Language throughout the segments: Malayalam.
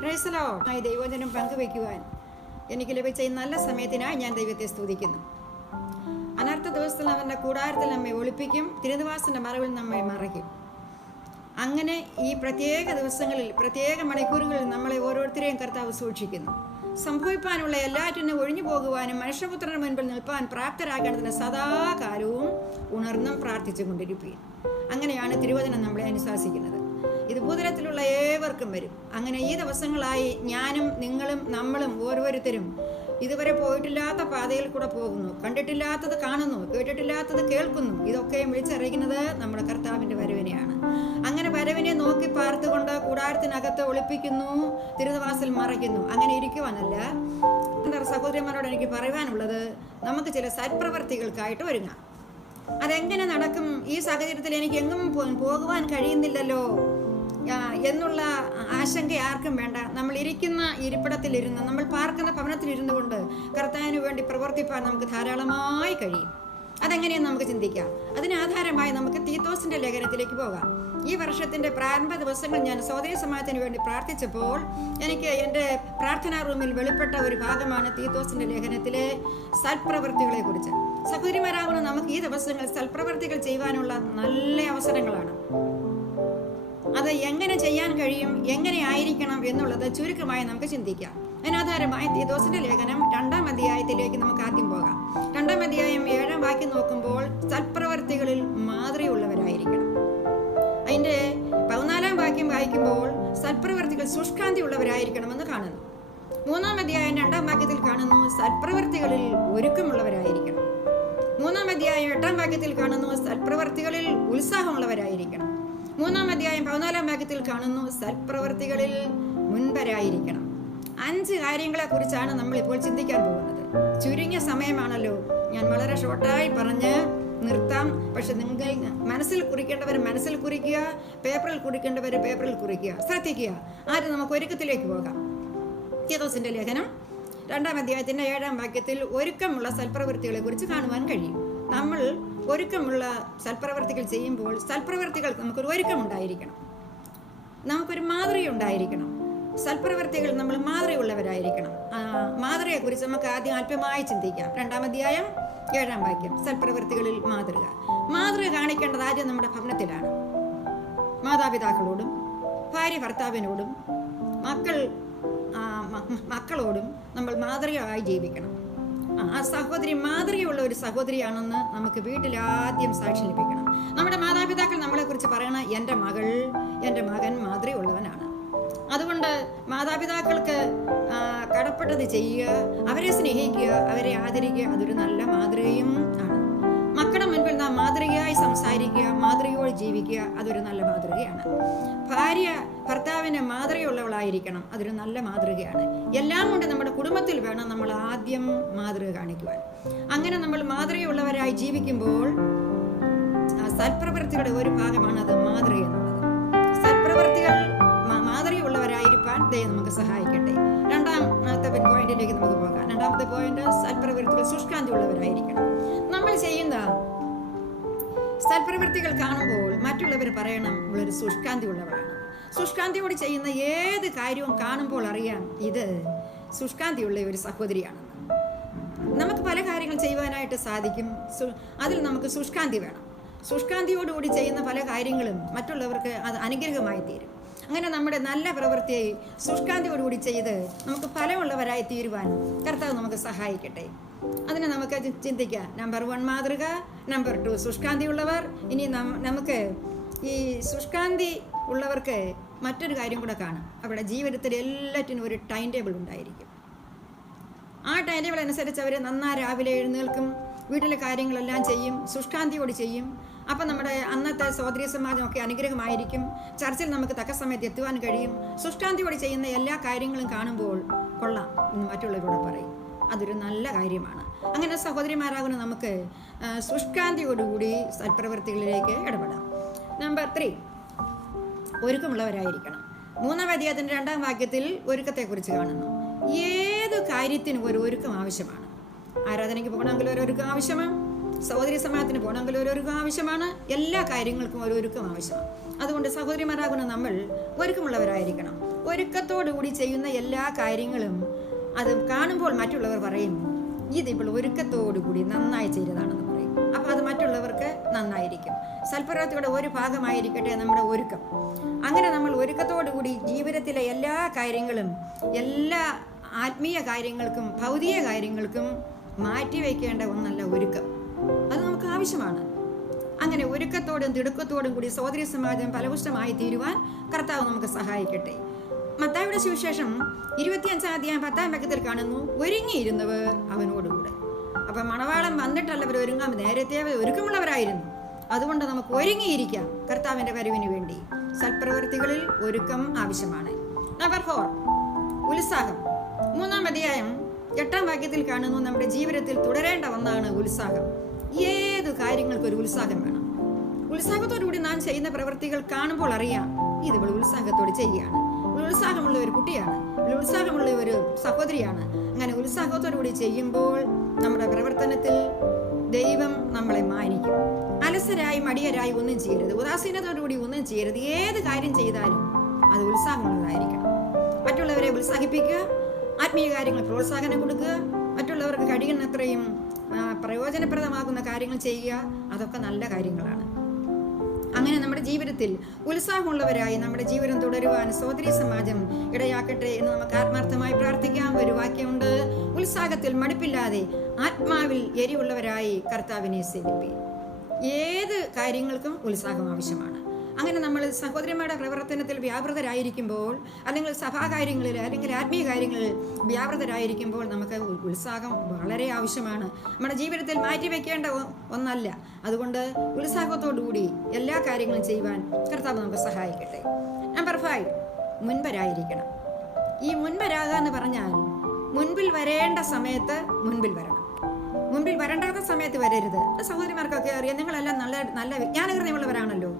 Praise the Lord. ദൈവവചനം പങ്കുവയ്ക്കുവാൻ എനിക്ക് ലഭിച്ച ഈ നല്ല സമയത്തിനായി ഞാൻ ദൈവത്തെ സ്തുതിക്കുന്നു. അനർത്ഥ ദിവസത്തിൽ അവൻ്റെ കൂടാരത്തിൽ നമ്മെ ഒളിപ്പിക്കും, തിരുനിവാസന്റെ മറവിൽ നമ്മെ മറയ്ക്കും. അങ്ങനെ ഈ പ്രത്യേക ദിവസങ്ങളിൽ, പ്രത്യേക മണിക്കൂറുകളിൽ നമ്മളെ ഓരോരുത്തരെയും കർത്താവ് സൂക്ഷിക്കുന്നു. സംഭവിക്കാനുള്ള എല്ലാറ്റിനും ഒഴിഞ്ഞു പോകുവാനും മനുഷ്യപുത്രന്റെ മുൻപിൽ നിൽപ്പാൻ പ്രാപ്തരാകേണ്ടതിന് സദാകാലവും ഉണർന്നും പ്രാർത്ഥിച്ചു കൊണ്ടിരിക്കുകയും. അങ്ങനെയാണ് തിരുവചനം നമ്മളെ അനുശാസിക്കുന്നത്. ഇത് ഭൂതലത്തിലുള്ള ഏവർക്കും വരും. അങ്ങനെ ഈ ദിവസങ്ങളായി ഞാനും നിങ്ങളും നമ്മളും ഓരോരുത്തരും ഇതുവരെ പോയിട്ടില്ലാത്ത പാതയിൽ കൂടെ പോകുന്നു. കണ്ടിട്ടില്ലാത്തത് കാണുന്നു, കേട്ടിട്ടില്ലാത്തത് കേൾക്കുന്നു. ഇതൊക്കെയും വിളിച്ചറിയിക്കുന്നത് നമ്മുടെ കർത്താവിൻ്റെ വരവിനെയാണ്. അങ്ങനെ വരവിനെ നോക്കി പാർത്തുകൊണ്ട് കൂടാരത്തിനകത്ത് ഒളിപ്പിക്കുന്നു, തിരുനിവാസൽ മറയ്ക്കുന്നു. അങ്ങനെ ഇരിക്കുവാനല്ല, എൻ്റെ സഹോദരിമാരോട് എനിക്ക് പറയുവാനുള്ളത്, നമുക്ക് ചില സത്പ്രവർത്തികൾക്കായിട്ട് ഒരുങ്ങാം. അതെങ്ങനെ നടക്കും? ഈ സാഹചര്യത്തിൽ എനിക്ക് എങ്ങും പോകുവാൻ കഴിയുന്നില്ലല്ലോ എന്നുള്ള ആശങ്ക ആർക്കും വേണ്ട. നമ്മൾ ഇരിക്കുന്ന ഇരിപ്പിടത്തിലിരുന്ന്, നമ്മൾ പാർക്കുന്ന ഭവനത്തിലിരുന്നു കൊണ്ട് കർത്താവിന് വേണ്ടി പ്രവർത്തിപ്പാൻ നമുക്ക് ധാരാളമായി കഴിയും. അതെങ്ങനെയെന്ന് നമുക്ക് ചിന്തിക്കാം. അതിനാധാരമായി നമുക്ക് തീത്തോസിന്റെ ലേഖനത്തിലേക്ക് പോകാം. ഈ വർഷത്തിന്റെ പ്രാരംഭ ദിവസങ്ങൾ ഞാൻ സഹോദരി സമാജത്തിന് വേണ്ടി പ്രാർത്ഥിച്ചപ്പോൾ എനിക്ക് എൻ്റെ പ്രാർത്ഥനാ റൂമിൽ വെളിപ്പെട്ട ഒരു ഭാഗമാണ് തീത്തോസിന്റെ ലേഖനത്തിലെ സൽപ്രവൃത്തികളെ കുറിച്ച്. സഹോദരിമാരാകുന്ന നമുക്ക് ഈ ദിവസങ്ങൾ സൽപ്രവൃത്തികൾ ചെയ്യുവാനുള്ള നല്ല അവസരങ്ങളാണ്. അത് എങ്ങനെ ചെയ്യാൻ കഴിയും, എങ്ങനെ ആയിരിക്കണം എന്നുള്ളത് ചുരുക്കമായി നമുക്ക് ചിന്തിക്കാം. അതിനാധാരമായി തീത്തോസിന്റെ ലേഖനം 2-ാം അധ്യായത്തിലേക്ക് നമുക്ക് ആദ്യം പോകാം. 2-ാം അധ്യായം 7-ാം വാക്യം നോക്കുമ്പോൾ സൽപ്രവർത്തികളിൽ മാതൃകയുള്ളവരായിരിക്കണം. അതിൻ്റെ 14-ാം വാക്യം വായിക്കുമ്പോൾ സൽപ്രവർത്തികൾ ശുഷ്കാന്തി ഉള്ളവരായിരിക്കണമെന്ന് കാണുന്നു. 3-ാം അധ്യായം 2-ാം വാക്യത്തിൽ കാണുന്നു സൽപ്രവർത്തികളിൽ ഒരുക്കമുള്ളവരായിരിക്കണം. 3-ാം അധ്യായം 8-ാം വാക്യത്തിൽ കാണുന്നു സൽപ്രവർത്തികളിൽ ഉത്സാഹമുള്ളവരായിരിക്കണം. 3-ാം അധ്യായം 14-ാം വാക്യത്തിൽ കാണുന്നു സൽപ്രവർത്തികളിൽ മുൻപരായിരിക്കണം. 5 കാര്യങ്ങളെ കുറിച്ചാണ് നമ്മൾ ഇപ്പോൾ ചിന്തിക്കാൻ പോകുന്നത്. ചുരുങ്ങിയ സമയമാണല്ലോ, ഞാൻ വളരെ ഷോർട്ടായി പറഞ്ഞ് നിർത്താം. പക്ഷെ നിങ്ങൾ മനസ്സിൽ കുറിക്കേണ്ടവർ മനസ്സിൽ കുറിക്കുക, പേപ്പറിൽ കുറിക്കേണ്ടവർ പേപ്പറിൽ കുറിക്കുക. ശ്രദ്ധിക്കുക. ആദ്യം നമുക്ക് ഒരുക്കത്തിലേക്ക് പോകാം. തീത്തോസിന്റെ ലേഖനം 2-ാം അധ്യായത്തിന്റെ 7-ാം വാക്യത്തിൽ ഒരുക്കമുള്ള സൽപ്രവൃത്തികളെ കുറിച്ച് കാണുവാൻ കഴിയും. നമ്മൾ ഒരുക്കമുള്ള സൽപ്രവർത്തികൾ ചെയ്യുമ്പോൾ സൽപ്രവർത്തികൾ നമുക്കൊരു ഒരുക്കമുണ്ടായിരിക്കണം, നമുക്കൊരു മാതൃക ഉണ്ടായിരിക്കണം. സൽപ്രവർത്തികൾ നമ്മൾ മാതൃകയുള്ളവരായിരിക്കണം. മാതൃകയെക്കുറിച്ച് നമുക്ക് ആദ്യം അല്പമായി ചിന്തിക്കാം. 2-ാം അധ്യായം 7-ാം വാക്യം, സൽപ്രവർത്തികളിൽ മാതൃക. മാതൃക കാണിക്കേണ്ടത് ആദ്യം നമ്മുടെ ഭവനത്തിലാണ്. മാതാപിതാക്കളോടും ഭാര്യ ഭർത്താവിനോടും മക്കളോടും നമ്മൾ മാതൃകയായി ജീവിക്കണം. ആ സഹോദരി മാതൃകയുള്ള ഒരു സഹോദരിയാണെന്ന് നമുക്ക് വീട്ടിൽ ആദ്യം സാക്ഷി ലഭിക്കണം. നമ്മുടെ മാതാപിതാക്കൾ നമ്മളെ കുറിച്ച് പറയണം, എൻ്റെ മകൾ, എൻ്റെ മകൻ മാതൃകയുള്ളവനാണ്. അതുകൊണ്ട് മാതാപിതാക്കൾക്ക് കടപ്പെട്ടത് ചെയ്യുക, അവരെ സ്നേഹിക്കുക, അവരെ ആദരിക്കുക. അതൊരു നല്ല മാതൃകയും ആണ്. മക്കളുടെ മുൻപിൽ നാം മാതൃകയായി സംസാരിക്കുക, മാതൃകയോട് ജീവിക്കുക. അതൊരു നല്ല മാതൃകയാണ്. ഭാര്യ ഭർത്താവിന് മാതൃകയുള്ളവളായിരിക്കണം. അതൊരു നല്ല മാതൃകയാണ്. എല്ലാം കൊണ്ട് നമ്മുടെ കുടുംബത്തിൽ വേണം നമ്മൾ ആദ്യം മാതൃക കാണിക്കുവാൻ. അങ്ങനെ നമ്മൾ മാതൃകയുള്ളവരായി ജീവിക്കുമ്പോൾ സൽപ്രവൃത്തിയുടെ ഒരു ഭാഗമാണ് അത് മാതൃക എന്നുള്ളത്. സൽപ്രവൃത്തികൾ മാതൃകയുള്ളവരായിരിക്കാൻ ദൈവം നമുക്ക് സഹായിക്കട്ടെ. 2-ാമത്തെ പോയിന്റിലേക്ക് നമുക്ക് പോകാം. 2-ാമത്തെ പോയിന്റ്, സൽപ്രവൃത്തികൾ ശുഷ്കാന്തി ഉള്ളവരായിരിക്കണം. നമ്മൾ ചെയ്യുന്ന സൽപ്രവൃത്തികൾ കാണുമ്പോൾ മറ്റുള്ളവർ പറയണം, ഇവളൊരു ശുഷ്കാന്തി ഉള്ളവരാണ്. ശുഷ്കാന്തിയോട് ചെയ്യുന്ന ഏത് കാര്യവും കാണുമ്പോൾ അറിയാം, ഇത് ശുഷ്കാന്തിയുള്ള ഒരു സഹോദരിയാണെന്ന്. നമുക്ക് പല കാര്യങ്ങൾ ചെയ്യുവാനായിട്ട് സാധിക്കും. അതിൽ നമുക്ക് ശുഷ്കാന്തി വേണം. ശുഷ്കാന്തിയോടുകൂടി ചെയ്യുന്ന പല കാര്യങ്ങളും മറ്റുള്ളവർക്ക് അത് അനുഗ്രഹമായി തീരും. അങ്ങനെ നമ്മുടെ നല്ല പ്രവൃത്തിയെ ശുഷ്കാന്തിയോടുകൂടി ചെയ്ത് നമുക്ക് ഫലമുള്ളവരായി തീരുവാൻ കർത്താവ് നമുക്ക് സഹായിക്കട്ടെ. അതിനെ നമുക്ക് ചിന്തിക്കാം. നമ്പർ 1 മാതൃക, നമ്പർ 2 ശുഷ്കാന്തി ഉള്ളവർ. ഇനി നമുക്ക് ഈ ശുഷ്കാന്തി ഉള്ളവർക്ക് മറ്റൊരു കാര്യം കൂടെ കാണാം. അവിടെ ജീവിതത്തിൽ എല്ലാറ്റിനും ഒരു ടൈം ടേബിൾ ഉണ്ടായിരിക്കും. ആ ടൈം ടേബിൾ അനുസരിച്ച് അവർ രാവിലെ എഴുന്നേൽക്കും, വീട്ടിലെ കാര്യങ്ങളെല്ലാം ചെയ്യും, ശുഷ്കാന്തിയോട് ചെയ്യും. അപ്പം നമ്മുടെ അന്നത്തെ സഹോദരി സമാജമൊക്കെ അനുഗ്രഹമായിരിക്കും. ചർച്ചിൽ നമുക്ക് തക്ക സമയത്ത് എത്തുവാൻ കഴിയും. ശുഷ്കാന്തിയോട് ചെയ്യുന്ന എല്ലാ കാര്യങ്ങളും കാണുമ്പോൾ കൊള്ളാം എന്ന് മറ്റുള്ളവരോട് പറയും. അതൊരു നല്ല കാര്യമാണ്. അങ്ങനെ സഹോദരിമാരാകുന്ന നമുക്ക് ശുഷ്കാന്തിയോടുകൂടി സൽപ്രവൃത്തികളിലേക്ക് ഇടപെടാം. നമ്പർ 3, ഒരുക്കമുള്ളവരായിരിക്കണം. 3-ാം അധ്യായത്തിന്റെ 2-ാം വാക്യത്തിൽ ഒരുക്കത്തെക്കുറിച്ച് കാണുന്നു. ഏത് കാര്യത്തിനും ഒരു ഒരുക്കം ആവശ്യമാണ്. ആരാധനയ്ക്ക് പോകണമെങ്കിൽ ഒരു ഒരുക്കം ആവശ്യമാണ്. സഹോദരി സമാജത്തിന് പോകണമെങ്കിൽ ഒരു ഒരുക്കം ആവശ്യമാണ്. എല്ലാ കാര്യങ്ങൾക്കും ഒരു ഒരുക്കം ആവശ്യമാണ്. അതുകൊണ്ട് സഹോദരിമാരാകുന്ന നമ്മൾ ഒരുക്കമുള്ളവരായിരിക്കണം. ഒരുക്കത്തോടുകൂടി ചെയ്യുന്ന എല്ലാ കാര്യങ്ങളും അത് കാണുമ്പോൾ മറ്റുള്ളവർ പറയും, ഇതിപ്പോൾ ഒരുക്കത്തോടുകൂടി നന്നായി ചെയ്തതാണെന്ന് പറയും. അപ്പോൾ അത് മറ്റുള്ളവർക്ക് നന്നായിരിക്കും. സൽപ്രവൃത്തിയുടെ ഒരു ഭാഗമായിരിക്കട്ടെ നമ്മുടെ ഒരുക്കം. അങ്ങനെ നമ്മൾ ഒരുക്കത്തോടുകൂടി ജീവിതത്തിലെ എല്ലാ കാര്യങ്ങളും, എല്ലാ ആത്മീയ കാര്യങ്ങൾക്കും ഭൗതിക കാര്യങ്ങൾക്കും മാറ്റിവെക്കേണ്ട ഒന്നല്ല ഒരുക്കം. അത് നമുക്ക് ആവശ്യമാണ്. അങ്ങനെ ഒരുക്കത്തോടും തിടുക്കത്തോടും കൂടി സഹോദരി സമാജം ഫലപുഷ്ടമായി തീരുവാൻ കർത്താവ് നമുക്ക് സഹായിക്കട്ടെ. മത്തായിയുടെ സുവിശേഷം 25-ാം അധ്യായം 10-ാം വാക്യത്തിൽ കാണുന്നു, ഒരുങ്ങിയിരുന്നവർ അവനോടുകൂടെ. അപ്പം മണവാളം വന്നിട്ടല്ല അവർ ഒരുങ്ങാൻ, നേരത്തെ അവർ ഒരുക്കമുള്ളവരായിരുന്നു. അതുകൊണ്ട് നമുക്ക് ഒരുങ്ങിയിരിക്കാം കർത്താവിൻ്റെ വരവിന് വേണ്ടി. സൽപ്രവൃത്തികളിൽ ഒരുക്കം ആവശ്യമാണ്. നമ്പർ 4, ഉത്സാഹം. 3-ാം അധ്യായം 8-ാം വാക്യത്തിൽ കാണുന്നു, നമ്മുടെ ജീവിതത്തിൽ തുടരേണ്ട ഒന്നാണ് ഉത്സാഹം. ഏതു കാര്യങ്ങൾക്കും ഒരു ഉത്സാഹം വേണം. ഉത്സാഹത്തോടുകൂടി നാം ചെയ്യുന്ന പ്രവൃത്തികൾ കാണുമ്പോൾ അറിയാം, ഇത് ഇവിടെ ഉത്സാഹത്തോട് ചെയ്യുകയാണ്, ഉത്സാഹമുള്ള ഒരു കുട്ടിയാണ്, ഉത്സാഹമുള്ള ഒരു സഹോദരിയാണ്. അങ്ങനെ ഉത്സാഹത്തോടുകൂടി ചെയ്യുമ്പോൾ നമ്മുടെ പ്രവർത്തനത്തിൽ ദൈവം നമ്മളെ മാനിക്കും. അലസരായി മടിയരായി ഒന്നും ചെയ്യരുത്, ഉദാസീനത്തോടുകൂടി ഒന്നും ചെയ്യരുത്. ഏത് കാര്യം ചെയ്താലും അത് ഉത്സാഹമുള്ളതായിരിക്കണം. മറ്റുള്ളവരെ ഉത്സാഹിപ്പിക്കുക, ആത്മീയ കാര്യങ്ങൾ പ്രോത്സാഹനം കൊടുക്കുക, മറ്റുള്ളവർക്ക് കഴിയുന്നത്രയും പ്രയോജനപ്രദമാകുന്ന കാര്യങ്ങൾ ചെയ്യുക. അതൊക്കെ നല്ല കാര്യങ്ങളാണ്. അങ്ങനെ നമ്മുടെ ജീവിതത്തിൽ ഉത്സാഹമുള്ളവരായി നമ്മുടെ ജീവിതം തുടരുവാൻ സഹോദരി സമാജം ഇടയാക്കട്ടെ എന്ന് നമുക്ക് ആത്മാർത്ഥമായി പ്രാർത്ഥിക്കാം. ഒരു വാക്യമുണ്ട്, ഉത്സാഹത്തിൽ മടുപ്പില്ലാതെ ആത്മാവിൽ എരിവുള്ളവരായി കർത്താവിനെ സേവിപ്പീൻ. ഏത് കാര്യങ്ങൾക്കും ഉത്സാഹം ആവശ്യമാണ്. അങ്ങനെ നമ്മൾ സഹോദരിമാരുടെ പ്രവർത്തനത്തിൽ വ്യാപൃതരായിരിക്കുമ്പോൾ, അല്ലെങ്കിൽ സഭാകാര്യങ്ങളിൽ അല്ലെങ്കിൽ ആത്മീയ കാര്യങ്ങളിൽ വ്യാപൃതരായിരിക്കുമ്പോൾ നമുക്ക് ഉത്സാഹം വളരെ ആവശ്യമാണ്. നമ്മുടെ ജീവിതത്തിൽ മാറ്റിവെക്കേണ്ട ഒന്നല്ല. അതുകൊണ്ട് ഉത്സാഹത്തോടുകൂടി എല്ലാ കാര്യങ്ങളും ചെയ്യുവാൻ കർത്താവ് നമുക്ക് സഹായിക്കട്ടെ. നമ്പർ 5, മുൻപരായിരിക്കണം. ഈ മുൻപരാകുക എന്ന് പറഞ്ഞാൽ മുൻപിൽ വരേണ്ട സമയത്ത് മുൻപിൽ വരണം, മുൻപിൽ വരണ്ടാത്ത സമയത്ത് വരരുത്. സഹോദരിമാർക്കൊക്കെ അറിയാം, നിങ്ങളെല്ലാം നല്ല വിജ്ഞാനകൃതമുള്ളവരാണല്ലോ.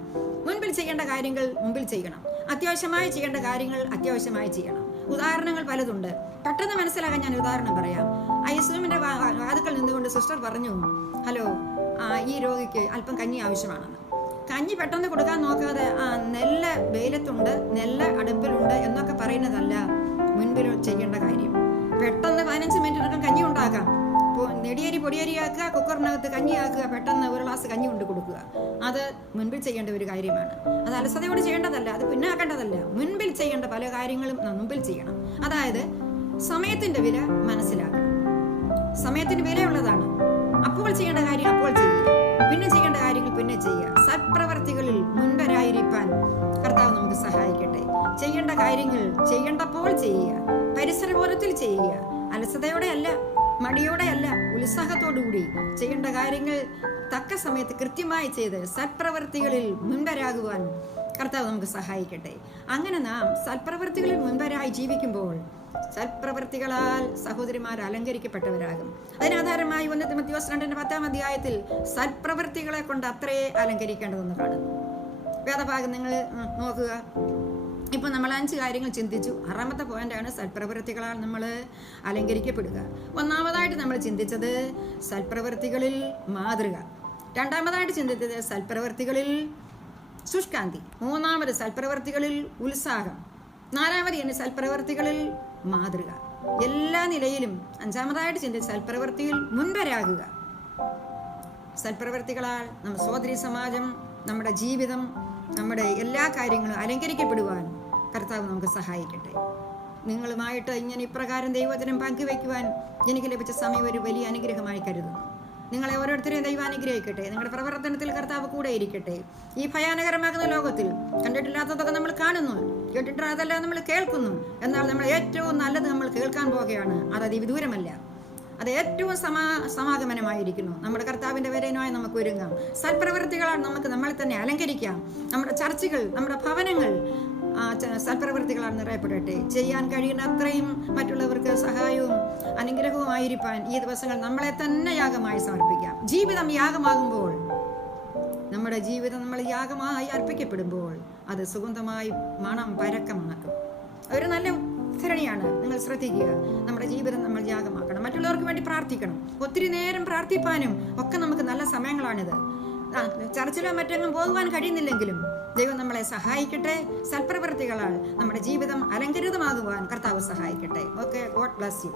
മുൻപിൽ ചെയ്യേണ്ട കാര്യങ്ങൾ മുമ്പിൽ ചെയ്യണം, അത്യാവശ്യമായി ചെയ്യേണ്ട കാര്യങ്ങൾ അത്യാവശ്യമായി ചെയ്യണം. ഉദാഹരണങ്ങൾ പലതുണ്ട്. പെട്ടെന്ന് മനസ്സിലാകാൻ ഞാൻ ഉദാഹരണം പറയാം. ഐസ്ലൂമിന്റെ വാതുക്കൾ നിന്നുകൊണ്ട് സിസ്റ്റർ പറഞ്ഞു, ഹലോ, ഈ രോഗിക്ക് അല്പം കഞ്ഞി ആവശ്യമാണെന്ന്. കഞ്ഞി പെട്ടെന്ന് കൊടുക്കാൻ നോക്കാതെ നെല്ല വെയിലത്തുണ്ട്, നെല്ല അടുപ്പിലുണ്ട് എന്നൊക്കെ പറയുന്നതല്ല മുൻപിൽ ചെയ്യേണ്ട കാര്യം. പെട്ടെന്ന് 15 മിനിറ്റിനകം കഞ്ഞി ഉണ്ടാക്കാം. നെടിയരി പൊടിയരിയാക്കുക, കുക്കറിനകത്ത് കഞ്ഞിയാക്കുക, പെട്ടെന്ന് ഒരു ഗ്ലാസ് കഞ്ഞി കൊണ്ട് കൊടുക്കുക. അത് മുൻപിൽ ചെയ്യേണ്ട ഒരു കാര്യമാണ്. അത് അലസതയോട് ചെയ്യേണ്ടതല്ല, അത് പിന്നാക്കേണ്ടതല്ല. മുൻപിൽ ചെയ്യേണ്ട പല കാര്യങ്ങളും നാം മുൻപിൽ ചെയ്യണം. അതായത് സമയത്തിന്റെ വില മനസ്സിലാക്കണം. സമയത്തിന് വിലയുള്ളതാണ്. അപ്പോൾ ചെയ്യേണ്ട കാര്യം അപ്പോൾ ചെയ്യുക, പിന്നെ ചെയ്യേണ്ട കാര്യങ്ങൾ പിന്നെ ചെയ്യുക. സത്പ്രവർത്തികളിൽ മുൻപരായിരിക്കാൻ കർത്താവ് നമുക്ക് സഹായിക്കട്ടെ. ചെയ്യേണ്ട കാര്യങ്ങൾ ചെയ്യേണ്ടപ്പോൾ ചെയ്യുക, പരിസരബോധത്തിൽ ചെയ്യുക, അലസതയോടെ അല്ല, മടിയോടെ അല്ല, ഉത്സാഹത്തോടുകൂടി ചെയ്യേണ്ട കാര്യങ്ങൾ തക്ക സമയത്ത് കൃത്യമായി ചെയ്ത് സത്പ്രവർത്തികളിൽ മുൻപരാകുവാൻ കർത്താവ് നമുക്ക് സഹായിക്കട്ടെ. അങ്ങനെ നാം സൽപ്രവർത്തികളിൽ മുൻപരായി ജീവിക്കുമ്പോൾ സൽപ്രവർത്തികളാൽ സഹോദരിമാർ അലങ്കരിക്കപ്പെട്ടവരാകും. അതിനാധാരമായി 1 തിമോഥെയോസ് 2:10 അധ്യായത്തിൽ സൽപ്രവർത്തികളെ കൊണ്ട് അത്രേ അലങ്കരിക്കേണ്ടതെന്ന് കാണുന്നു. വേദഭാഗം നിങ്ങൾ നോക്കുക. ഇപ്പൊ നമ്മൾ 5 കാര്യങ്ങൾ ചിന്തിച്ചു. 6ാമത്തെ പോയിന്റാണ് സൽപ്രവൃത്തികളാൽ നമ്മൾ അലങ്കരിക്കപ്പെടുക. ഒന്നാമതായിട്ട് നമ്മൾ ചിന്തിച്ചത് സൽപ്രവൃത്തികളിൽ മാതൃക, 2ാമതായിട്ട് ചിന്തിച്ചത് സൽപ്രവൃത്തികളിൽ ശുഷ്കാന്തി, 3ാമത് സൽപ്രവൃത്തികളിൽ ഉത്സാഹം, 4ാമത് സൽപ്രവൃത്തികളിൽ മാതൃക. എല്ലാ നിലയിലും 5ാമതായിട്ട് ചിന്തിച്ച സൽപ്രവൃത്തിയിൽ മുൻപരാകുക. സൽപ്രവൃത്തികളാൽ നമ്മുടെ സഹോദരി സമാജം, നമ്മുടെ ജീവിതം, നമ്മുടെ എല്ലാ കാര്യങ്ങളും അലങ്കരിക്കപ്പെടുവാൻ കർത്താവ് നമുക്ക് സഹായിക്കട്ടെ. നിങ്ങളുമായിട്ട് ഇങ്ങനെ ഇപ്രകാരം ദൈവവചനം പങ്കുവയ്ക്കുവാൻ എനിക്ക് ലഭിച്ച സമയം ഒരു വലിയ അനുഗ്രഹമായി കരുതുന്നു. നിങ്ങളെ ഓരോരുത്തരെയും ദൈവം അനുഗ്രഹിക്കട്ടെ. നിങ്ങളുടെ പ്രവർത്തനത്തിൽ കർത്താവ് കൂടെ ഇരിക്കട്ടെ. ഈ ഭയാനകരമാകുന്ന ലോകത്തിൽ കണ്ടിട്ടില്ലാത്തതൊക്കെ നമ്മൾ കാണുന്നു, കേട്ടിട്ടില്ലാതെല്ലാം നമ്മൾ കേൾക്കുന്നു. എന്നാൽ നമ്മൾ ഏറ്റവും നല്ലത് നമ്മൾ കേൾക്കാൻ പോകുകയാണ്. അത് അതിവിദൂരമല്ല, അത് ഏറ്റവും സമാഗമനമായിരിക്കുന്നു. നമ്മുടെ കർത്താവിൻ്റെ വരവിനായി നമുക്ക് ഒരുങ്ങാം. സൽപ്രവൃത്തികളാൽ നമുക്ക് നമ്മളെ തന്നെ അലങ്കരിക്കാം. നമ്മുടെ ചർച്ചകൾ, നമ്മുടെ ഭവനങ്ങൾ സൽപ്രവൃത്തികളാൽ നിറയപ്പെടട്ടെ. ചെയ്യാൻ കഴിയുന്ന അത്രയും മറ്റുള്ളവർക്ക് സഹായവും അനുഗ്രഹവുമായിരിക്കാൻ ഈ ദിവസങ്ങൾ നമ്മളെ തന്നെ യാഗമായി സമർപ്പിക്കാം. ജീവിതം യാഗമാകുമ്പോൾ, നമ്മുടെ ജീവിതം നമ്മൾ യാഗമായി അർപ്പിക്കപ്പെടുമ്പോൾ അത് സുഗന്ധമായി മണം പരക്കമാക്കും. ഒരു നല്ല പ്രാർത്ഥനയാണ്. നിങ്ങൾ ശ്രദ്ധിക്കുക, നമ്മുടെ ജീവിതം നമ്മൾ യാഗമാക്കണം. മറ്റുള്ളവർക്ക് വേണ്ടി പ്രാർത്ഥിക്കണം. ഒത്തിരി നേരം പ്രാർത്ഥിപ്പാനും ഒക്കെ നമുക്ക് നല്ല സമയങ്ങളാണിത്. ചർച്ചിലോ മറ്റെങ്ങും പോകുവാൻ കഴിയുന്നില്ലെങ്കിലും ദൈവം നമ്മളെ സഹായിക്കട്ടെ. സൽപ്രവൃത്തികളാൽ നമ്മുടെ ജീവിതം അലങ്കരിതമാകുവാൻ കർത്താവ് സഹായിക്കട്ടെ. Okay, God bless you.